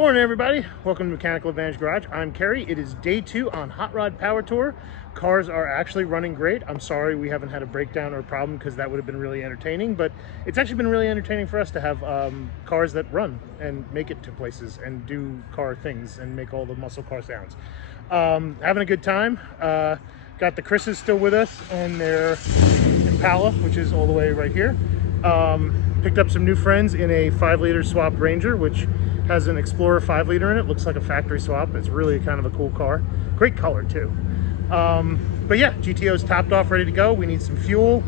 Morning everybody, welcome to Mechanical Advantage Garage. I'm Kerry. It is day 2 on Hot Rod Power Tour. Cars are actually running great. I'm sorry we haven't had a breakdown or a problem because that would have been really entertaining, but it's actually been really entertaining for us to have cars that run and make it to places and do car things and make all the muscle car sounds. Having a good time. Got the Chris's still with us and their Impala, which is all the way right here. Picked up some new friends in a 5-liter swapped Ranger, which has an Explorer 5-liter in it. Looks like a factory swap. It's really kind of a cool car. Great color too. But yeah, GTO's topped off, ready to go. We need some fuel,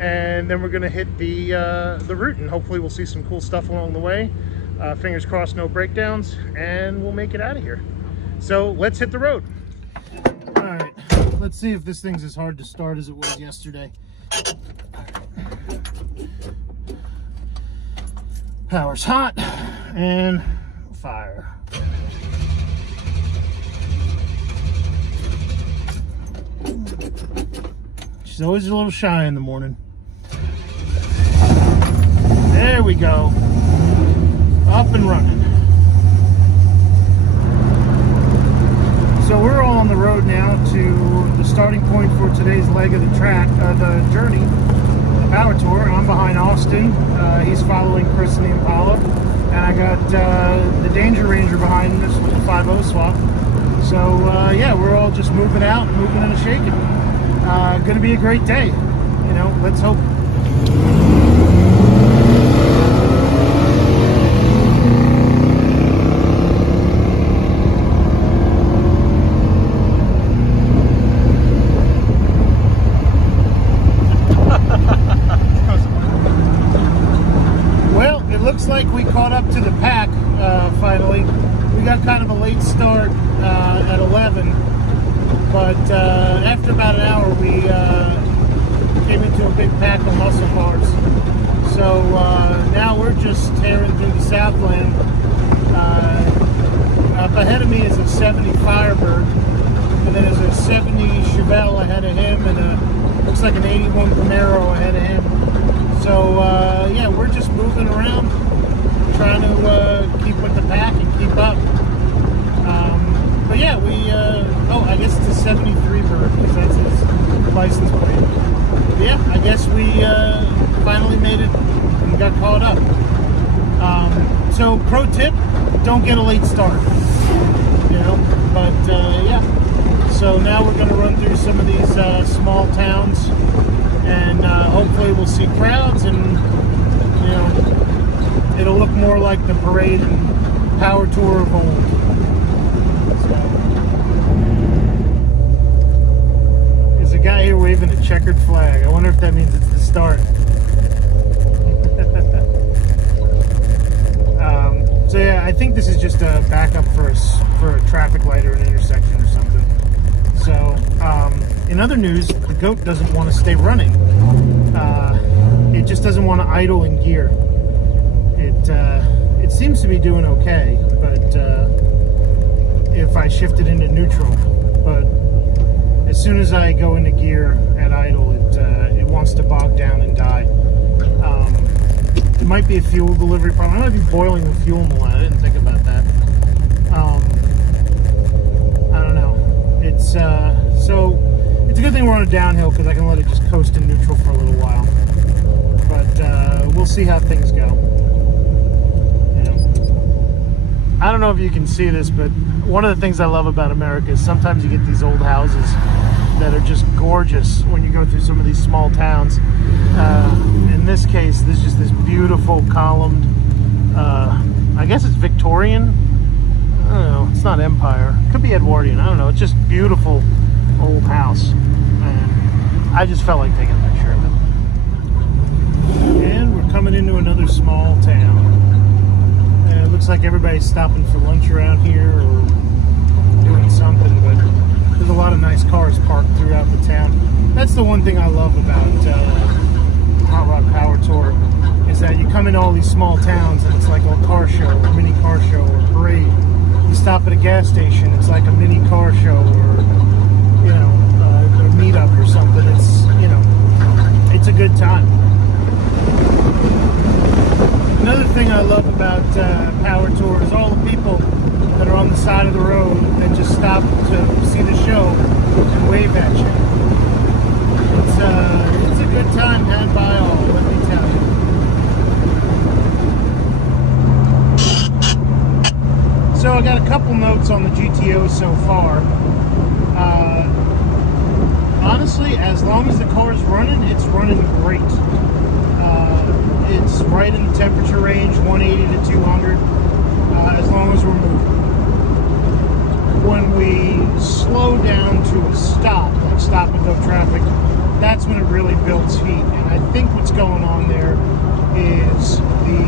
and then we're gonna hit the route, and hopefully we'll see some cool stuff along the way. Fingers crossed, no breakdowns, and we'll make it out of here. So let's hit the road. All right, let's see if this thing's as hard to start as it was yesterday. Power's hot, and fire. She's always a little shy in the morning. There we go. Up and running. So we're all on the road now to the starting point for today's leg of the track, the journey, the power tour. I'm behind Austin. He's following Chris in the Impala. And I got the Danger Ranger behind us with the 5.0 swap. So yeah, we're all just moving out and moving and shaking. Gonna be a great day. You know, let's hope. Looks like we caught up to the pack finally. We got kind of a late start at 11, but after about an hour we came into a big pack of muscle cars. So now we're just tearing through the Southland. Up ahead of me is a 70 Firebird, and then there's a 70 Chevelle ahead of him, and looks like an 81 Camaro ahead of him. So yeah, we're just moving around, trying to keep with the pack and keep up. But yeah, we, oh, I guess it's a 73 Bird, because that's his license plate. But yeah, I guess we finally made it and got caught up. So pro tip, don't get a late start, you know, but yeah. So now we're going to run through some of these small towns, and hopefully we'll see crowds, and you know, it'll look more like the parade and power tour of old. So, there's a guy here waving a checkered flag. I wonder if that means it's the start. So yeah, I think this is just a backup for a traffic light or an intersection or something. So, in other news, the goat doesn't want to stay running. It just doesn't want to idle in gear. It seems to be doing okay, but if I shift it into neutral, but as soon as I go into gear at idle, it wants to bog down and die. It might be a fuel delivery problem. I might be boiling the fuel more. I didn't think about that. I don't know. It's so it's a good thing we're on a downhill, because I can let it just coast in neutral for a little while. But we'll see how things go. You know, I don't know if you can see this, but one of the things I love about America is sometimes you get these old houses that are just gorgeous when you go through some of these small towns. In this case, there's just this beautiful columned, I guess it's Victorian. I don't know, it's not Empire. It could be Edwardian, I don't know. It's just beautiful old house. And I just felt like taking a picture of it. And we're coming into another small town. And it looks like everybody's stopping for lunch around here or doing something, but there's a lot of nice cars parked throughout the town. That's the one thing I love about Hot Rod Power Tour, is that you come into all these small towns and it's like a car show, or mini car show, or parade. You stop at a gas station, it's like a mini car show, or you know, a meetup or something. It's, you know, it's a good time. Another thing I love about Power Tour is all the people side of the road that just stop to see the show and wave at you. It's a good time had by all, let me tell you. So I got a couple notes on the GTO so far. Honestly, as long as the car is running, it's running great. It's right in the temperature range, 180 to 200, as long as we're moving. When we slow down to a stop, like stop and go traffic, that's when it really builds heat. And I think what's going on there is the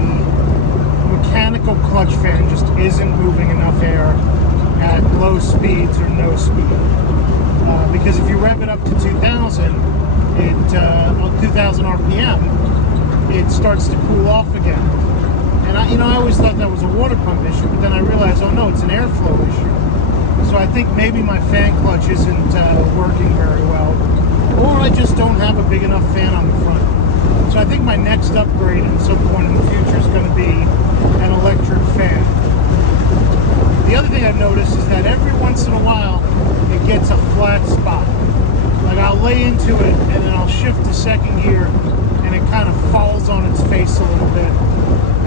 mechanical clutch fan just isn't moving enough air at low speeds or no speed. Because if you rev it up to 2,000, 2,000 RPM, it starts to cool off again. And I always thought that was a water pump issue, but then I realized, oh no, it's an airflow issue. So I think maybe my fan clutch isn't working very well, or I just don't have a big enough fan on the front. So I think my next upgrade at some point in the future is going to be an electric fan. The other thing I've noticed is that every once in a while it gets a flat spot. Like I'll lay into it and then I'll shift to second gear and it kind of falls on its face a little bit,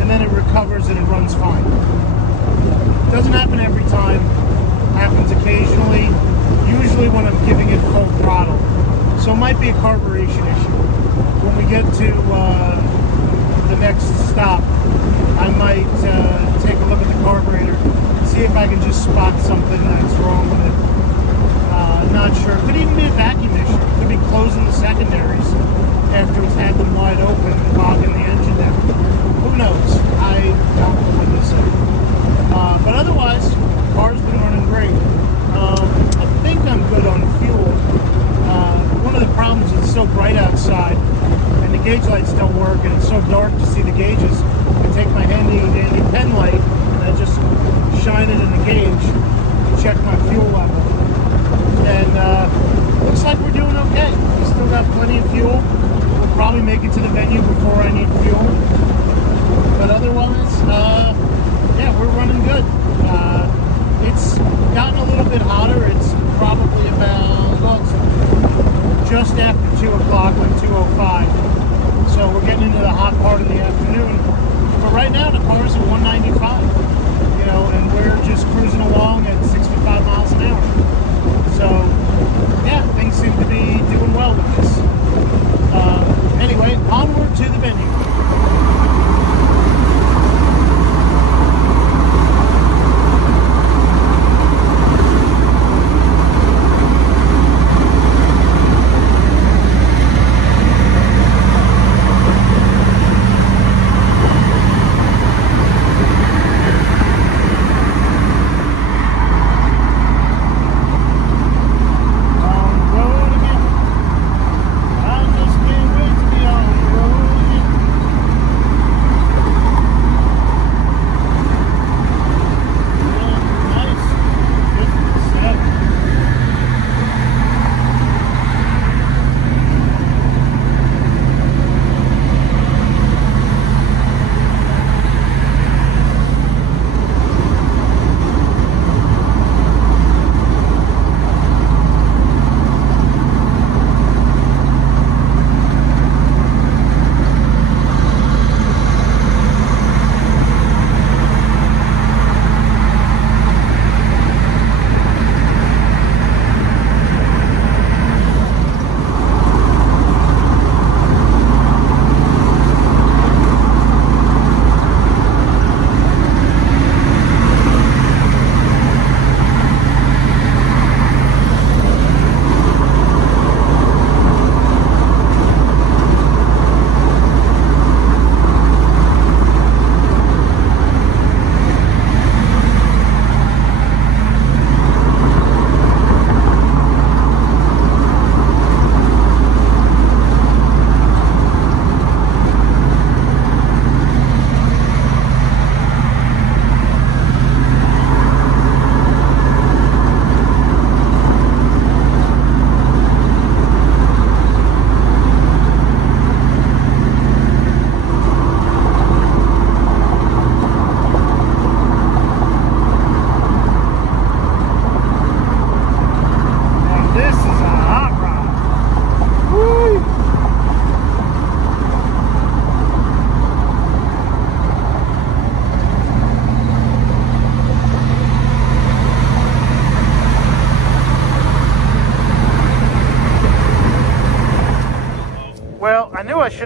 and then it recovers and it runs fine. It doesn't happen every time. It happens occasionally, usually when I'm giving it full throttle. So it might be a carburation issue. When we get to the next stop, I might take a look at the carburetor, see if I can just spot something that's wrong with it. Not sure. It could even be a vacuum issue. It could be closing the secondaries after it's had them wide open and bogging the engine down. Who knows? I don't know what to say. But otherwise, the car's been running great. I think I'm good on fuel. One of the problems is it's so bright outside and the gauge lights don't work and it's so dark to see the gauges. I take my handy dandy pen light and I just shine it in the gauge to check my fuel level. And looks like we're doing okay. We still got plenty of fuel. We'll probably make it to the venue before I need fuel. But otherwise, yeah, we're running good. It's gotten a little bit hotter. It's probably about, well, it's just after 2 o'clock, like 2:05. So we're getting into the hot part of the afternoon. But right now, the car's at 195. You know, and we're just cruising along at 65 miles an hour. So, yeah, things seem to be doing well with this. Anyway, onward to the venue.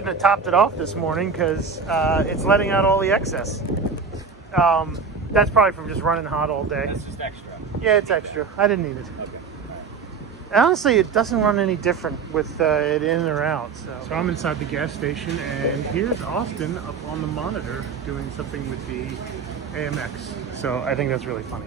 shouldn't have topped it off this morning because it's letting out all the excess. That's probably from just running hot all day. That's just extra. Yeah, it's extra. I didn't need it. Okay. Honestly, it doesn't run any different with it in or out. So I'm inside the gas station, and here's Austin up on the monitor doing something with the AMX. So I think that's really funny.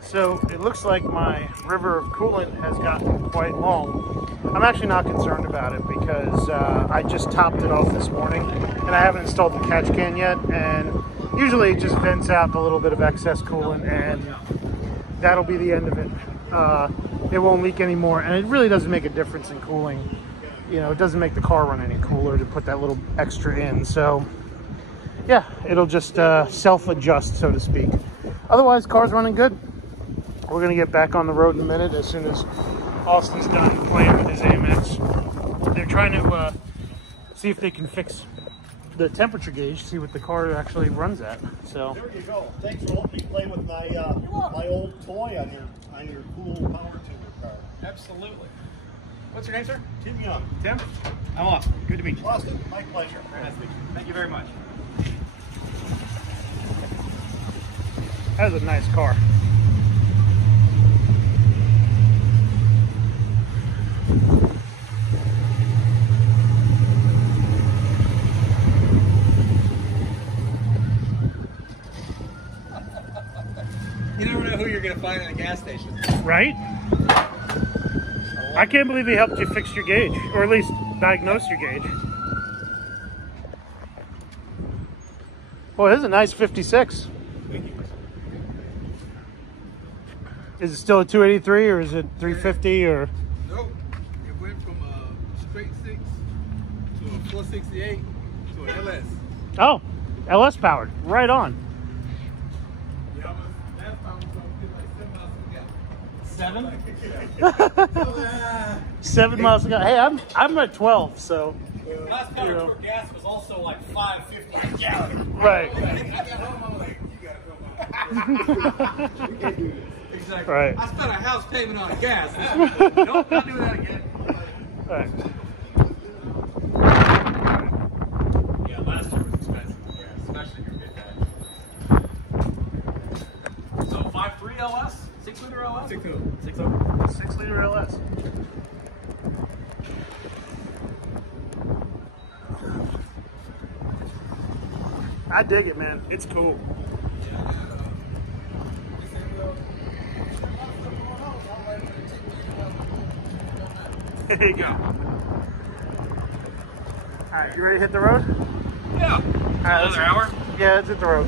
So it looks like my river of coolant has gotten quite long. I'm actually not concerned about it because I just topped it off this morning, and I haven't installed the catch can yet. And usually it just vents out a little bit of excess coolant, and that'll be the end of it. It won't leak anymore, and it really doesn't make a difference in cooling. You know, it doesn't make the car run any cooler to put that little extra in. So yeah, it'll just self-adjust, so to speak. Otherwise, car's running good. We're gonna get back on the road in a minute as soon as Austin's done playing with his AMX. They're trying to see if they can fix the temperature gauge, see what the car actually runs at. So there you go. Thanks for letting me play with my my old toy on your cool power tuner car. Absolutely. What's your name, sir? Tim Young. Tim? I'm Austin. Good to meet you. Austin, my pleasure. Very nice to meet you. Thank you very much. that is a nice car. You never know who you're going to find in a gas station. Right? I can't believe he helped you fix your gauge, or at least diagnose your gauge. Boy, this is a nice 56. Thank you. Is it still a 283 or is it 350 or? Nope. It went from a straight 6 to a 468 to an LS. Oh, LS powered. Right on. Yeah, last time was going to be like 7 miles a gallon. 7? 7 miles ago. Hey, I'm at 12, so. Last time for gas was also like $5.50 a gallon. Right. I got home, I'm like, you got to come on. You can't do this. Exactly. Right. I spent a house payment on gas. Nope, not doing that again. Right. Yeah, last year was expensive. Yeah, especially your big guy. So 5.3 LS? 6-liter LS? 6-liter. 6-liter. 6-liter LS. I dig it, man. It's cool. There you go. All right, you ready to hit the road? Yeah. All right, Another hour? Yeah, let's hit the road.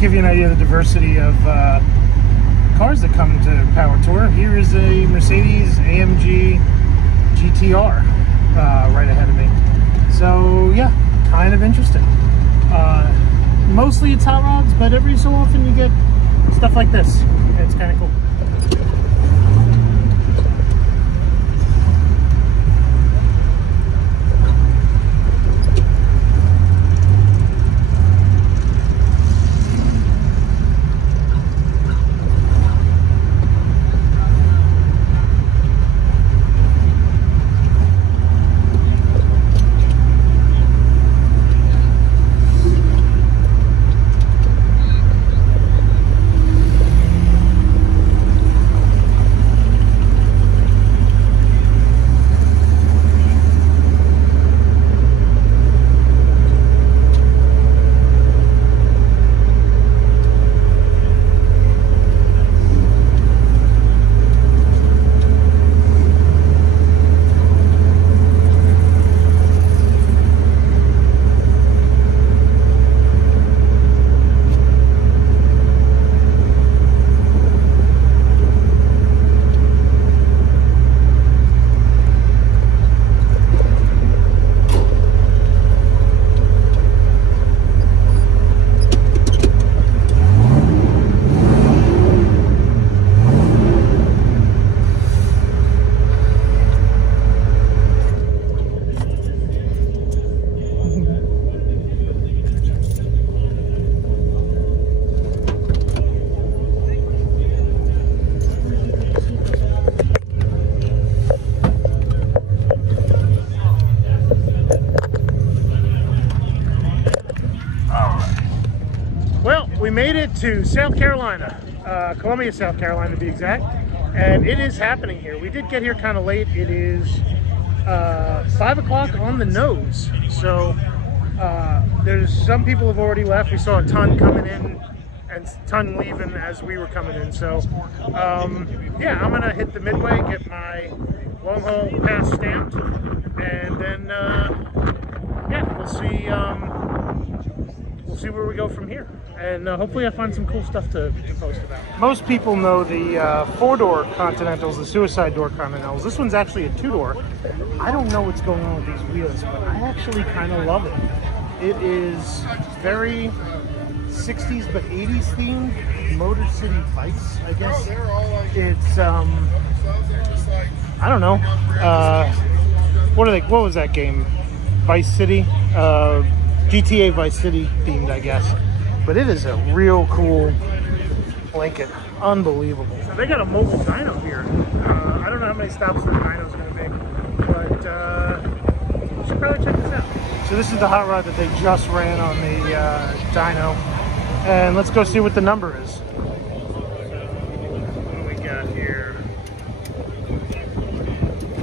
give you an idea of the diversity of cars that come to Power Tour. Here is a Mercedes AMG GTR right ahead of me. So yeah, kind of interesting. Mostly it's hot rods, but every so often you get stuff like this. It's kind of cool. We made it to South Carolina, Columbia, South Carolina to be exact, and it is happening here. We did get here kind of late. It is 5 o'clock on the nose, so there's some people have already left. We saw a ton coming in and a ton leaving as we were coming in, so yeah, I'm gonna hit the Midway, get my long haul pass stamped, and then yeah, we'll see where we go from here. And hopefully I find some cool stuff to post about. Most people know the 4-door Continentals, the suicide door Continentals. This one's actually a 2-door. I don't know what's going on with these wheels, but I actually kind of love it. It is very 60s but 80s themed. Motor City Vice, I guess. It's I don't know. What was that game? Vice City? GTA Vice City themed, I guess. But it is a real cool Lincoln. Unbelievable. So they got a mobile dyno here. I don't know how many stops the dyno's going to make, but you should probably check this out. So this is the hot rod that they just ran on the dyno. And let's go see what the number is. What do we got here?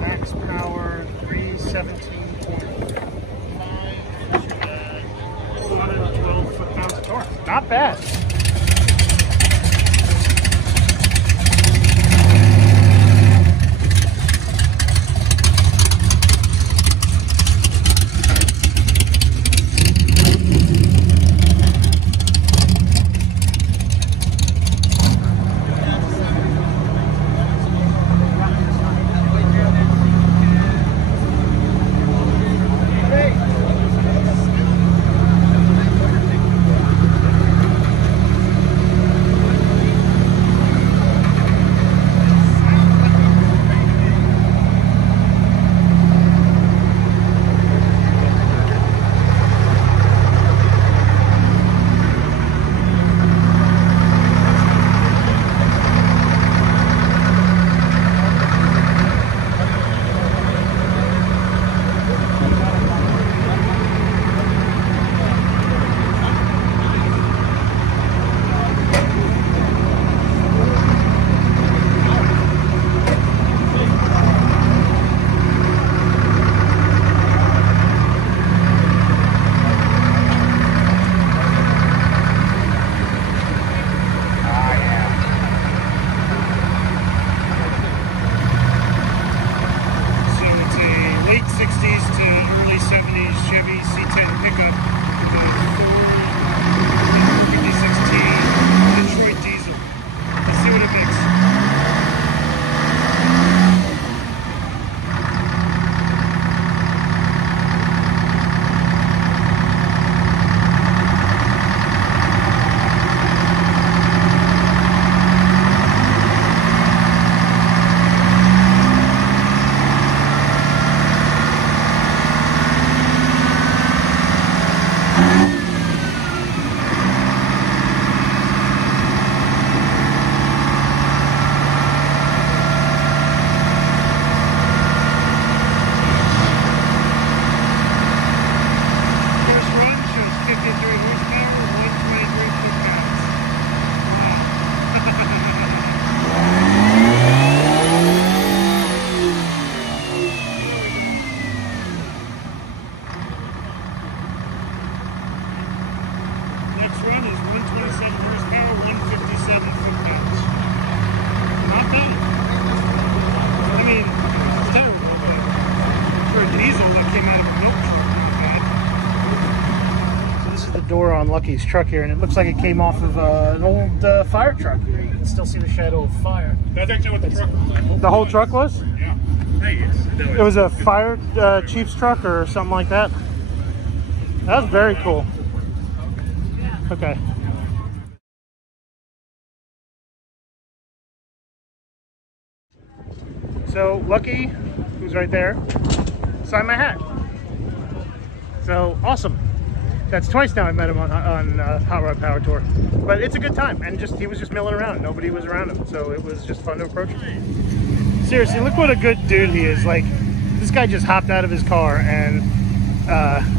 Max power 317.5. 112 foot-pounds of torque. Not bad. Chevy C10 pickup, 5016. diesel that came out of a milk truck. So this is the door on Lucky's truck here, and it looks like it came off of an old fire truck. You can still see the shadow of fire. That's actually what the truck was like. The whole truck was? Yeah. Hey, it was a fire chief's truck or something like that. That was very cool. Okay. So Lucky, who's right there, signed my hat. So awesome. That's twice now I met him on Hot Rod Power Tour. But it's a good time, and he was just milling around. Nobody was around him, so it was just fun to approach him. Seriously, look what a good dude he is. Like, this guy just hopped out of his car, and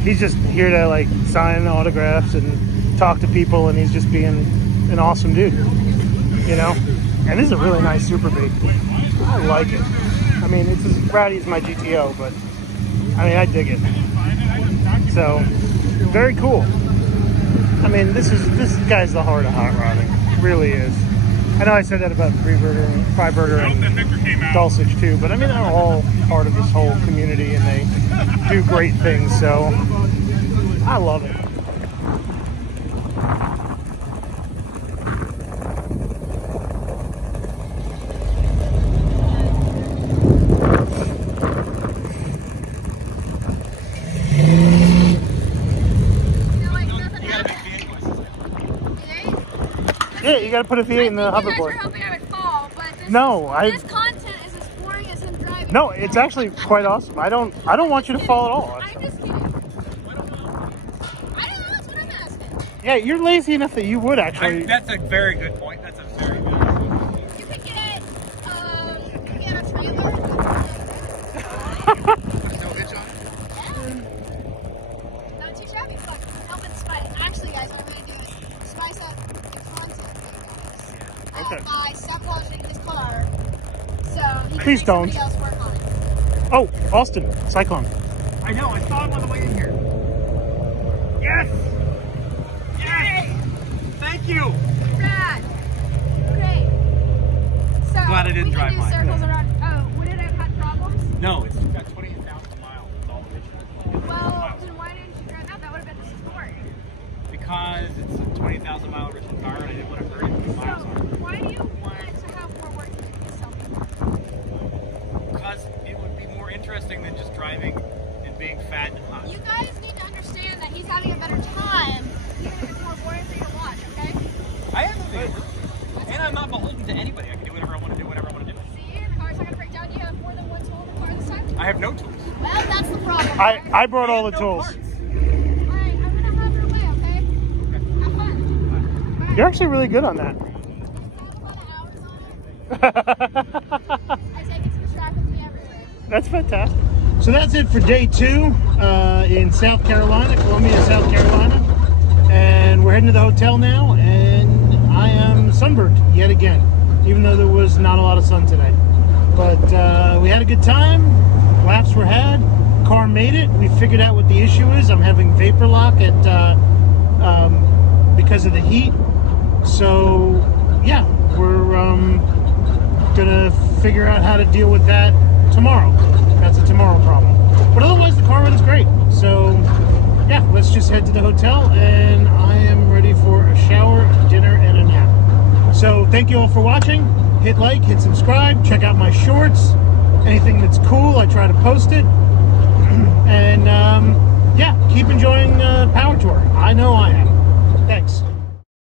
he's just here to like sign autographs and talk to people, and he's just being an awesome dude, you know. And this is a really nice Super Bee. I like it. I mean, it's as rowdy as my GTO, but I mean, I dig it. So very cool. I mean, this guy's the heart of hot rodding. It really is. I know I said that about Freiberger and Dulcich too, but I mean, they're all part of this whole community, and they do great things. So I love it. Yeah, you gotta put a V8 in the hoverboard. You guys were hoping I would fall, but this content is as boring as him driving. No, it's actually quite awesome. I don't want you to fall at all. I'm just kidding. I don't know. That's what I'm asking. Yeah, you're lazy enough that you would actually. That's a very good point. That's a very good point. You could get a trailer. No hitch on it? Yeah. Not too shabby, but help it spice. Actually, guys, what I'm gonna do is spice up the content for you guys. Okay. I sabotaged his car, so he can Please make don't. somebody else work on it. Oh, Austin, Cyclone. I know. I saw him on the way in here. Yes. Yes. Thank you. Rad. Great. So Glad I didn't drive we can do mine. circles around. Oh, would it have had problems? No, it's got 28,000 miles. It's all original. Well, then why didn't you drive that? That would have been the story. Because it's a 20,000 mile original car, and I didn't want to hurt it with So, miles on it. why do you want to have more work to do yourself? Because it would be more interesting than just driving and being fat and hot. You guys need to understand that he's having a better time, even if it's more boring for you to watch, okay? I have a favor. And I'm not beholden to anybody. I can do whatever I want to do, whenever I want to do it. See, the car's not going to break down. Do you have more than one tool in the car this time? I have no tools. Well, that's the problem. I brought all the No tools. parts. Alright, I'm going to have her away, okay? Have fun. Alright. You're actually really good on that. I take it to the track with me everywhere. That's fantastic. So that's it for day 2 in South Carolina, Columbia, South Carolina. And we're heading to the hotel now, and I am sunburned yet again, even though there was not a lot of sun today. But we had a good time, laps were had, car made it, we figured out what the issue is. I'm having vapor lock because of the heat. So yeah, we're gonna figure out how to deal with that tomorrow. That's a tomorrow problem. But otherwise the car runs great. So yeah, let's just head to the hotel, and I am ready for a shower, dinner, and a nap. So thank you all for watching. Hit like, hit subscribe, check out my shorts. Anything that's cool, I try to post it. And yeah, keep enjoying Power Tour. I know I am. Thanks.